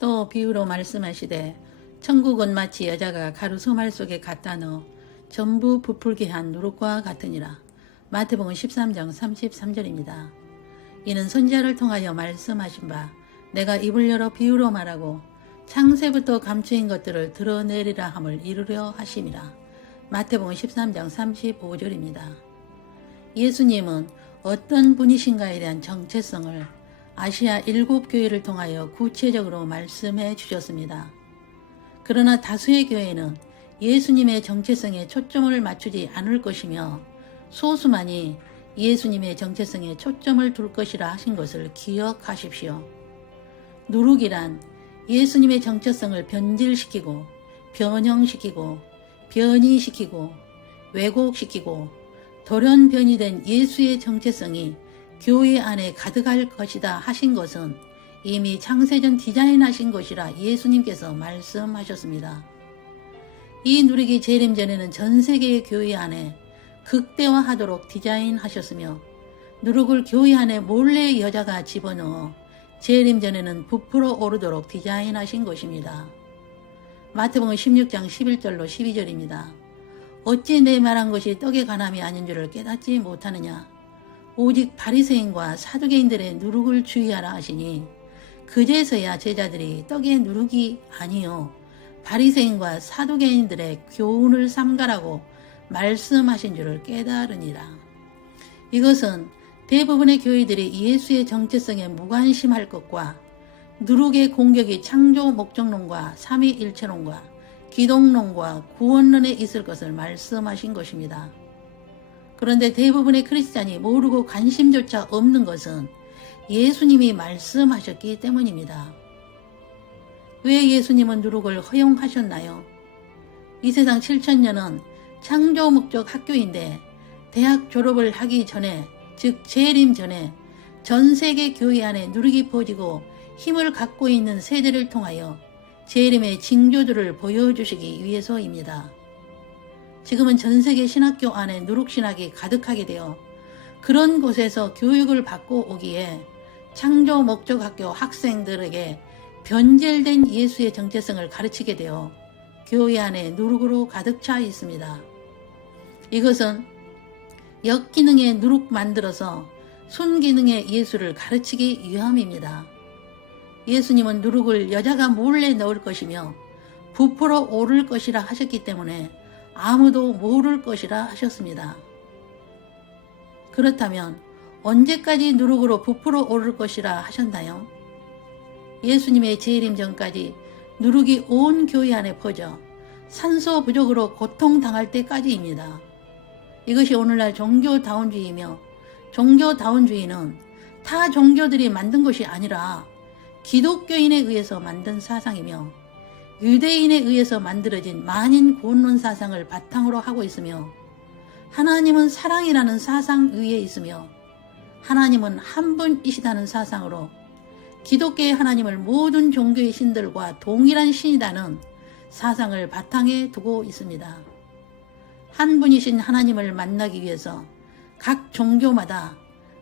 또 비유로 말씀하시되 천국은 마치 여자가 가루 소말 속에 갖다 넣어 전부 부풀게 한 누룩과 같으니라. 마태복음 13장 33절입니다. 이는 선지자를 통하여 말씀하신 바 내가 입을 열어 비유로 말하고 창세부터 감추인 것들을 드러내리라 함을 이루려 하심이라. 마태복음 13장 35절입니다. 예수님은 어떤 분이신가에 대한 정체성을 아시아 7교회를 통하여 구체적으로 말씀해 주셨습니다. 그러나 다수의 교회는 예수님의 정체성에 초점을 맞추지 않을 것이며 소수만이 예수님의 정체성에 초점을 둘 것이라 하신 것을 기억하십시오. 누룩이란 예수님의 정체성을 변질시키고 변형시키고 변이시키고 왜곡시키고 돌연변이 된 예수의 정체성이 교회 안에 가득할 것이다 하신 것은 이미 창세전 디자인하신 것이라 예수님께서 말씀하셨습니다. 이 누룩이 재림 전에는 전 세계의 교회 안에 극대화하도록 디자인하셨으며 누룩을 교회 안에 몰래 여자가 집어넣어 재림 전에는 부풀어 오르도록 디자인하신 것입니다. 마태복음 16장 11절로 12절입니다. 어찌 내 말한 것이 떡에 관함이 아닌 줄을 깨닫지 못하느냐. 오직 바리새인과 사두개인들의 누룩을 주의하라 하시니 그제서야 제자들이 떡의 누룩이 아니요 바리새인과 사두개인들의 교훈을 삼가라고 말씀하신 줄을 깨달으니라. 이것은 대부분의 교회들이 예수의 정체성에 무관심할 것과 누룩의 공격이 창조 목적론과 삼위일체론과 기독론과 구원론에 있을 것을 말씀하신 것입니다. 그런데 대부분의 크리스찬이 모르고 관심조차 없는 것은 예수님이 말씀하셨기 때문입니다. 왜 예수님은 누룩을 허용하셨나요? 이 세상 7,000년은 창조 목적 학교인데 대학 졸업을 하기 전에, 즉 재림 전에 전 세계 교회 안에 누룩이 퍼지고 힘을 갖고 있는 세대를 통하여 재림의 징조들을 보여주시기 위해서입니다. 지금은 전 세계 신학교 안에 누룩신학이 가득하게 되어 그런 곳에서 교육을 받고 오기에 창조 목적 학교 학생들에게 변질된 예수의 정체성을 가르치게 되어 교회 안에 누룩으로 가득 차 있습니다. 이것은 역기능의 누룩 만들어서 순기능의 예수를 가르치기 위함입니다. 예수님은 누룩을 여자가 몰래 넣을 것이며 부풀어 오를 것이라 하셨기 때문에 아무도 모를 것이라 하셨습니다. 그렇다면 언제까지 누룩으로 부풀어 오를 것이라 하셨나요? 예수님의 재림 전까지 누룩이 온 교회 안에 퍼져 산소 부족으로 고통당할 때까지입니다. 이것이 오늘날 종교다운주의이며 종교다운주의는 타 종교들이 만든 것이 아니라 기독교인에 의해서 만든 사상이며 유대인에 의해서 만들어진 만인 구원론 사상을 바탕으로 하고 있으며 하나님은 사랑이라는 사상 위에 있으며 하나님은 한 분이시다는 사상으로 기독교의 하나님을 모든 종교의 신들과 동일한 신이라는 사상을 바탕에 두고 있습니다. 한 분이신 하나님을 만나기 위해서 각 종교마다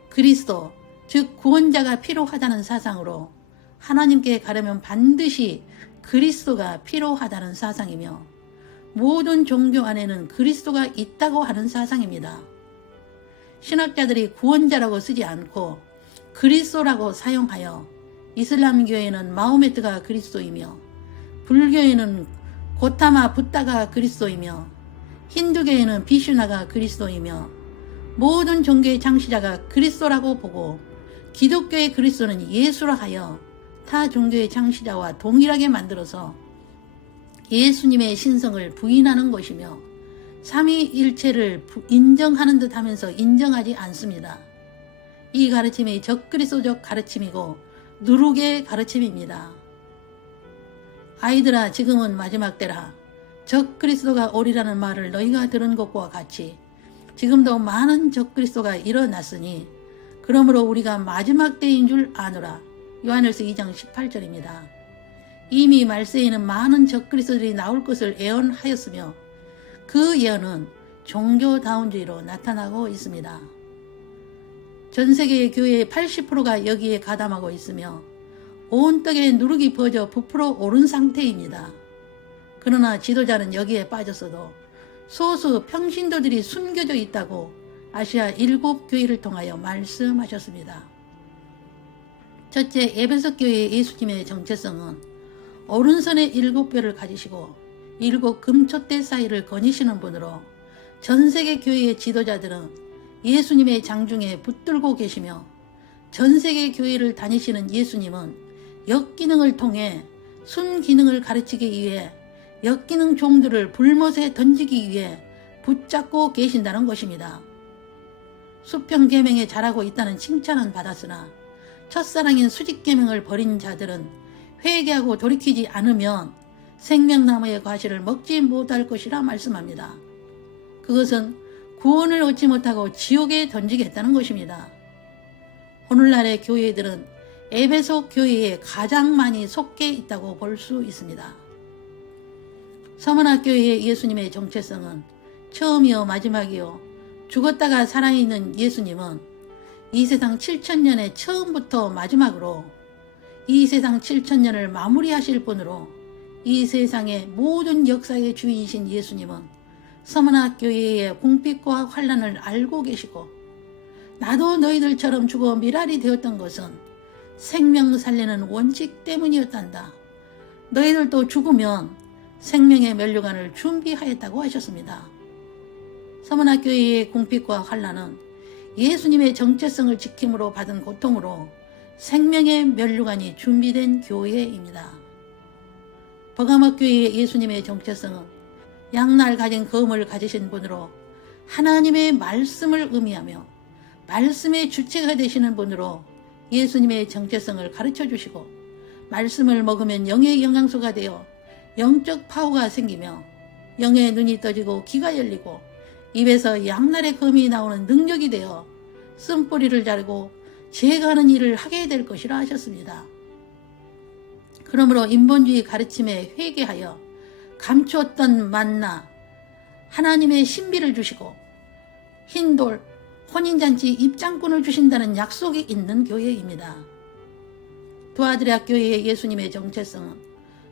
그리스도, 즉 구원자가 필요하다는 사상으로 하나님께 가려면 반드시 그리스도가 필요하다는 사상이며 모든 종교 안에는 그리스도가 있다고 하는 사상입니다. 신학자들이 구원자라고 쓰지 않고 그리스도라고 사용하여 이슬람교에는 마호메트가 그리스도이며 불교에는 고타마 붓다가 그리스도이며 힌두교에는 비슈나가 그리스도이며 모든 종교의 창시자가 그리스도라고 보고 기독교의 그리스도는 예수라 하여 타 종교의 창시자와 동일하게 만들어서 예수님의 신성을 부인하는 것이며 삼위일체를 인정하는 듯 하면서 인정하지 않습니다. 이 가르침이 적그리스도적 가르침이고 누룩의 가르침입니다. 아이들아 지금은 마지막 때라. 적그리스도가 오리라는 말을 너희가 들은 것과 같이 지금도 많은 적그리스도가 일어났으니 그러므로 우리가 마지막 때인 줄 아노라. 요한일서 2장 18절입니다. 이미 말세에는 많은 적그리스도들이 나올 것을 예언하였으며 그 예언은 종교다운주의로 나타나고 있습니다. 전 세계의 교회의 80%가 여기에 가담하고 있으며 온 떡에 누룩이 퍼져 부풀어 오른 상태입니다. 그러나 지도자는 여기에 빠졌어도 소수 평신도들이 숨겨져 있다고 아시아 7교회를 통하여 말씀하셨습니다. 첫째, 에베소 교회의 예수님의 정체성은 오른손에 7뼈를 가지시고 7 금촛대 사이를 거니시는 분으로 전세계 교회의 지도자들은 예수님의 장중에 붙들고 계시며 전세계 교회를 다니시는 예수님은 역기능을 통해 순기능을 가르치기 위해 역기능 종들을 불못에 던지기 위해 붙잡고 계신다는 것입니다. 수평계명에 잘하고 있다는 칭찬은 받았으나 첫사랑인 수직계명을 버린 자들은 회개하고 돌이키지 않으면 생명나무의 과실을 먹지 못할 것이라 말씀합니다. 그것은 구원을 얻지 못하고 지옥에 던지겠다는 것입니다. 오늘날의 교회들은 에베소 교회에 가장 많이 속해 있다고 볼 수 있습니다. 서문학교회의 예수님의 정체성은 처음이요 마지막이요 죽었다가 살아있는 예수님은 이 세상 7천년의 처음부터 마지막으로 이 세상 7천년을 마무리하실 분으로 이 세상의 모든 역사의 주인이신 예수님은 서문학교회의 궁핍과 환난을 알고 계시고 나도 너희들처럼 죽어 미랄이 되었던 것은 생명 살리는 원칙 때문이었단다. 너희들도 죽으면 생명의 면류관을 준비하였다고 하셨습니다. 서문학교회의 궁핍과 환난은 예수님의 정체성을 지킴으로 받은 고통으로 생명의 면류관이 준비된 교회입니다. 버가목교회의 예수님의 정체성은 양날 가진 검을 가지신 분으로 하나님의 말씀을 의미하며 말씀의 주체가 되시는 분으로 예수님의 정체성을 가르쳐 주시고 말씀을 먹으면 영의 영양소가 되어 영적 파워가 생기며 영의 눈이 떠지고 귀가 열리고 입에서 양날의 검이 나오는 능력이 되어 쓴뿌리를 자르고 제거하는 일을 하게 될 것이라 하셨습니다. 그러므로 인본주의 가르침에 회개하여 감추었던 만나 하나님의 신비를 주시고 흰돌 혼인잔치 입장권을 주신다는 약속이 있는 교회입니다. 두아드레아 교회의 예수님의 정체성은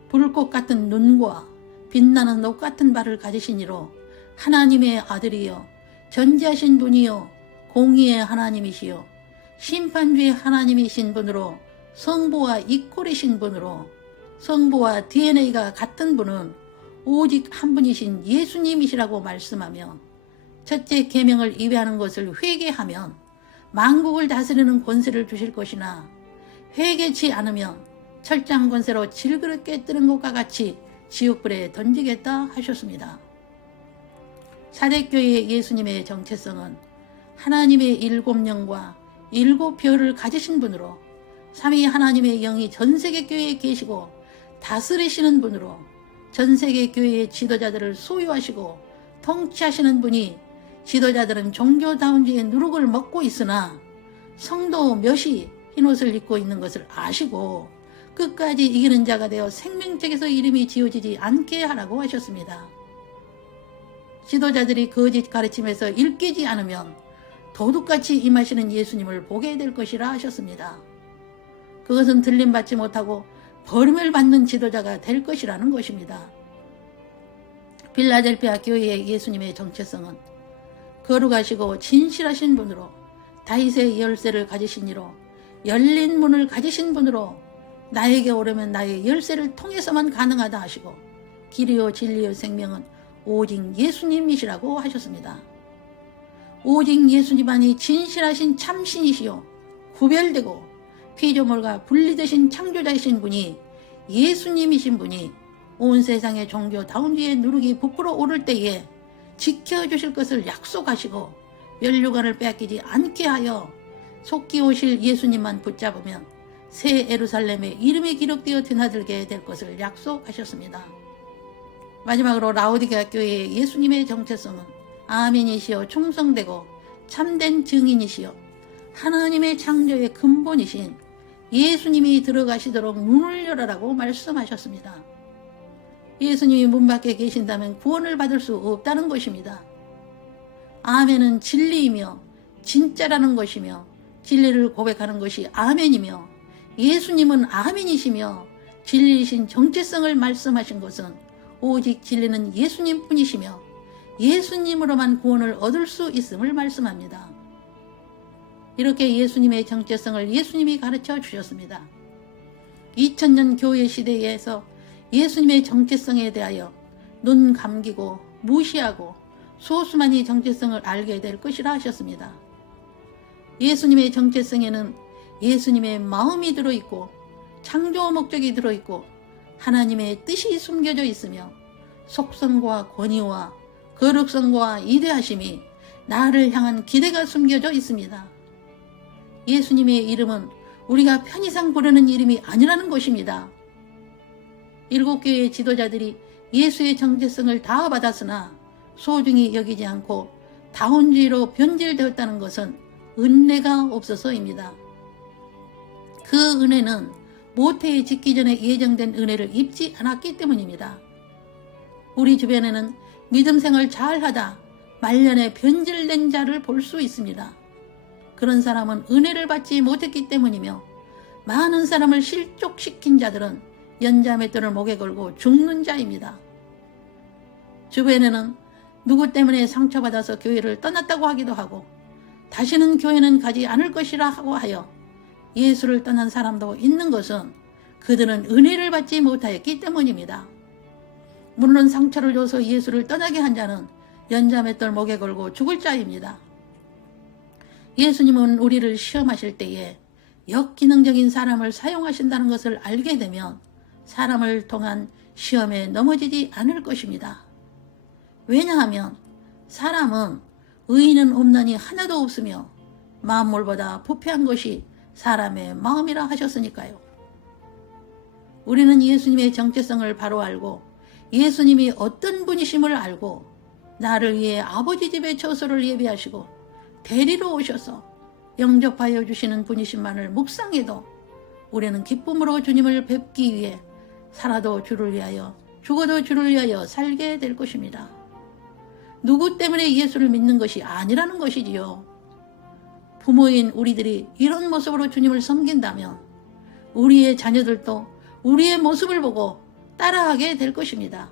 불꽃 같은 눈과 빛나는 옷 같은 발을 가지신 이로 하나님의 아들이요 전지하신 분이요 공의의 하나님이시요 심판주의 하나님이신 분으로 성부와 이퀄이신 분으로 성부와 DNA가 같은 분은 오직 한 분이신 예수님이시라고 말씀하며 첫째 계명을 이외하는 것을 회개하면 만국을 다스리는 권세를 주실 것이나 회개치 않으면 철장 권세로 질그릇 깨뜨린 것과 같이 지옥불에 던지겠다 하셨습니다. 사대교회의 예수님의 정체성은 하나님의 7영과 7별을 가지신 분으로 삼위 하나님의 영이 전세계 교회에 계시고 다스리시는 분으로 전세계 교회의 지도자들을 소유하시고 통치하시는 분이 지도자들은 종교다운지의 누룩을 먹고 있으나 성도 몇이 흰옷을 입고 있는 것을 아시고 끝까지 이기는 자가 되어 생명책에서 이름이 지워지지 않게 하라고 하셨습니다. 지도자들이 거짓 가르침에서 일깨지 않으면 도둑같이 임하시는 예수님을 보게 될 것이라 하셨습니다. 그것은 들림받지 못하고 버림을 받는 지도자가 될 것이라는 것입니다. 빌라델피아 교회의 예수님의 정체성은 거룩하시고 진실하신 분으로 다윗의 열쇠를 가지신 이로 열린 문을 가지신 분으로 나에게 오려면 나의 열쇠를 통해서만 가능하다 하시고 길이요 진리요 생명은 오직 예수님이시라고 하셨습니다. 오직 예수님만이 진실하신 참신이시요 구별되고 피조물과 분리되신 창조자이신 분이 예수님이신 분이 온 세상의 종교 다운지의 누룩이 부풀어 오를 때에 지켜주실 것을 약속하시고 면류관을 빼앗기지 않게 하여 속기 오실 예수님만 붙잡으면 새 예루살렘의 이름이 기록되어 드나들게 될 것을 약속하셨습니다. 마지막으로 라오디게아 교회의 예수님의 정체성은 아멘이시여 충성되고 참된 증인이시여 하나님의 창조의 근본이신 예수님이 들어가시도록 문을 열어라고 말씀하셨습니다. 예수님이 문 밖에 계신다면 구원을 받을 수 없다는 것입니다. 아멘은 진리이며 진짜라는 것이며 진리를 고백하는 것이 아멘이며 예수님은 아멘이시며 진리이신 정체성을 말씀하신 것은 오직 진리는 예수님 뿐이시며 예수님으로만 구원을 얻을 수 있음을 말씀합니다. 이렇게 예수님의 정체성을 예수님이 가르쳐 주셨습니다. 2000년 교회 시대에서 예수님의 정체성에 대하여 눈 감기고 무시하고 소수만이 정체성을 알게 될 것이라 하셨습니다. 예수님의 정체성에는 예수님의 마음이 들어있고 창조 목적이 들어있고 하나님의 뜻이 숨겨져 있으며 속성과 권위와 거룩성과 이대하심이 나를 향한 기대가 숨겨져 있습니다. 예수님의 이름은 우리가 편의상 부르는 이름이 아니라는 것입니다. 7교회의 지도자들이 예수의 정체성을 다 받았으나 소중히 여기지 않고 다운주의로 변질되었다는 것은 은혜가 없어서입니다. 그 은혜는 모태에 짓기 전에 예정된 은혜를 입지 않았기 때문입니다. 우리 주변에는 믿음 생활 잘하다 말년에 변질된 자를 볼 수 있습니다. 그런 사람은 은혜를 받지 못했기 때문이며 많은 사람을 실족시킨 자들은 연자맷돌을 목에 걸고 죽는 자입니다. 주변에는 누구 때문에 상처받아서 교회를 떠났다고 하기도 하고 다시는 교회는 가지 않을 것이라 하고 하여 예수를 떠난 사람도 있는 것은 그들은 은혜를 받지 못하였기 때문입니다. 물론 상처를 줘서 예수를 떠나게 한 자는 연자맷돌 목에 걸고 죽을 자입니다. 예수님은 우리를 시험하실 때에 역기능적인 사람을 사용하신다는 것을 알게 되면 사람을 통한 시험에 넘어지지 않을 것입니다. 왜냐하면 사람은 의인은 없나니 하나도 없으며 만물보다 부패한 것이 사람의 마음이라 하셨으니까요. 우리는 예수님의 정체성을 바로 알고 예수님이 어떤 분이심을 알고 나를 위해 아버지 집에 처소를 예비하시고 데리러 오셔서 영접하여 주시는 분이심만을 묵상해도 우리는 기쁨으로 주님을 뵙기 위해 살아도 주를 위하여 죽어도 주를 위하여 살게 될 것입니다. 누구 때문에 예수를 믿는 것이 아니라는 것이지요. 부모인 우리들이 이런 모습으로 주님을 섬긴다면 우리의 자녀들도 우리의 모습을 보고 따라하게 될 것입니다.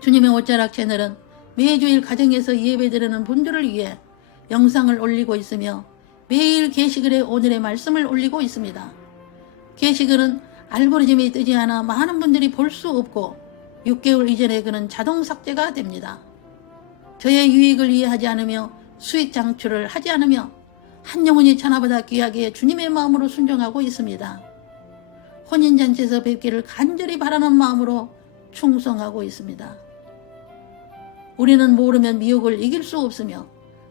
주님의 옷자락 채널은 매주일 가정에서 예배드리는 분들을 위해 영상을 올리고 있으며 매일 게시글에 오늘의 말씀을 올리고 있습니다. 게시글은 알고리즘이 뜨지 않아 많은 분들이 볼 수 없고 6개월 이전에 그는 자동 삭제가 됩니다. 저의 유익을 이해하지 않으며 수익 창출을 하지 않으며 한 영혼이 천하보다 귀하게 주님의 마음으로 순종하고 있습니다. 혼인잔치에서 뵙기를 간절히 바라는 마음으로 충성하고 있습니다. 우리는 모르면 미혹을 이길 수 없으며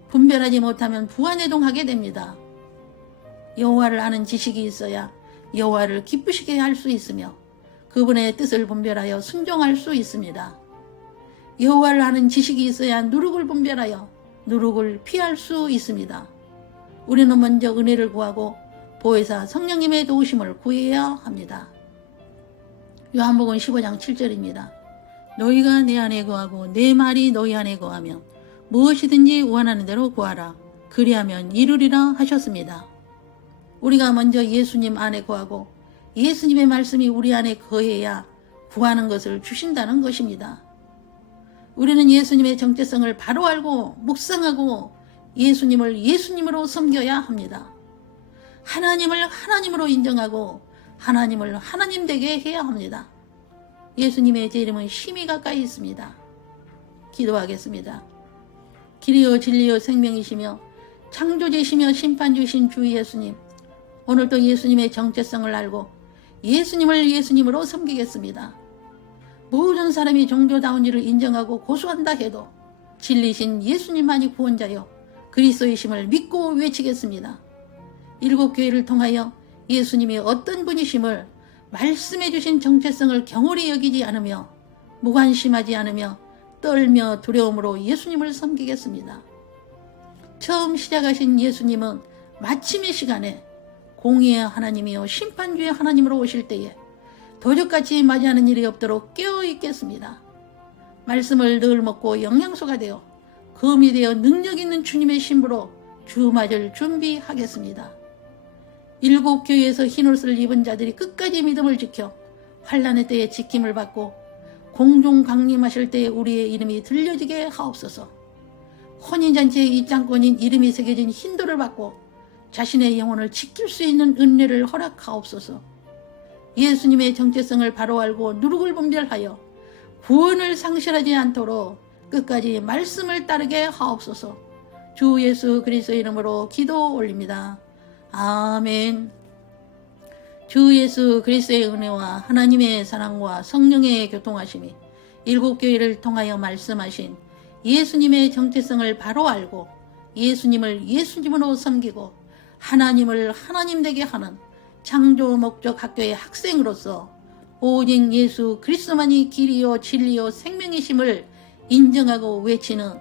분별하지 못하면 부안해동하게 됩니다. 여호와를 아는 지식이 있어야 여호와를 기쁘시게 할 수 있으며 그분의 뜻을 분별하여 순종할 수 있습니다. 여호와를 아는 지식이 있어야 누룩을 분별하여 누룩을 피할 수 있습니다. 우리는 먼저 은혜를 구하고 보혜사 성령님의 도우심을 구해야 합니다. 요한복음 15장 7절입니다. 너희가 내 안에 거하고 내 말이 너희 안에 거하며 무엇이든지 원하는 대로 구하라. 그리하면 이루리라 하셨습니다. 우리가 먼저 예수님 안에 거하고 예수님의 말씀이 우리 안에 거해야 구하는 것을 주신다는 것입니다. 우리는 예수님의 정체성을 바로 알고 묵상하고 예수님을 예수님으로 섬겨야 합니다. 하나님을 하나님으로 인정하고 하나님을 하나님 되게 해야 합니다. 예수님의 제 이름은 심히 가까이 있습니다. 기도하겠습니다. 길이요 진리요 생명이시며 창조주시며 심판주신 주 예수님, 오늘도 예수님의 정체성을 알고 예수님을 예수님으로 섬기겠습니다. 모든 사람이 종교다운지를 인정하고 고수한다 해도 진리신 예수님만이 구원자요 그리스도이심을 믿고 외치겠습니다. 7교회를 통하여 예수님이 어떤 분이심을 말씀해 주신 정체성을 경홀히 여기지 않으며 무관심하지 않으며 떨며 두려움으로 예수님을 섬기겠습니다. 처음 시작하신 예수님은 마침의 시간에 공의의 하나님이요 심판주의 하나님으로 오실 때에 도적같이 맞이하는 일이 없도록 깨어있겠습니다. 말씀을 늘 먹고 영양소가 되어 검이 되어 능력 있는 주님의 신부로 주 맞을 준비하겠습니다. 일곱 교회에서 흰옷을 입은 자들이 끝까지 믿음을 지켜 환난의 때에 지킴을 받고 공중 강림하실 때에 우리의 이름이 들려지게 하옵소서. 혼인잔치의 입장권인 이름이 새겨진 흰돌을 받고 자신의 영혼을 지킬 수 있는 은혜를 허락하옵소서. 예수님의 정체성을 바로 알고 누룩을 분별하여 구원을 상실하지 않도록 끝까지 말씀을 따르게 하옵소서. 주 예수 그리스도의 이름으로 기도 올립니다. 아멘. 주 예수 그리스도의 은혜와 하나님의 사랑과 성령의 교통하심이 일곱 교회를 통하여 말씀하신 예수님의 정체성을 바로 알고 예수님을 예수님으로 섬기고 하나님을 하나님 되게 하는 창조 목적 학교의 학생으로서 오직 예수 그리스도만이 길이요 진리요 생명이심을 인정하고 외치는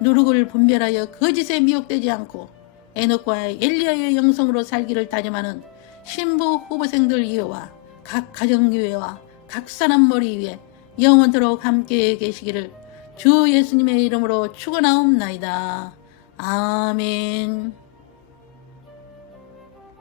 누룩을 분별하여 거짓에 미혹되지 않고 에녹과 엘리야의 영성으로 살기를 다짐하는 신부 후보생들 위에와 각 가정교회와 각 사람 머리 위에 영원토록 함께 계시기를 주 예수님의 이름으로 축원하옵나이다. 아멘.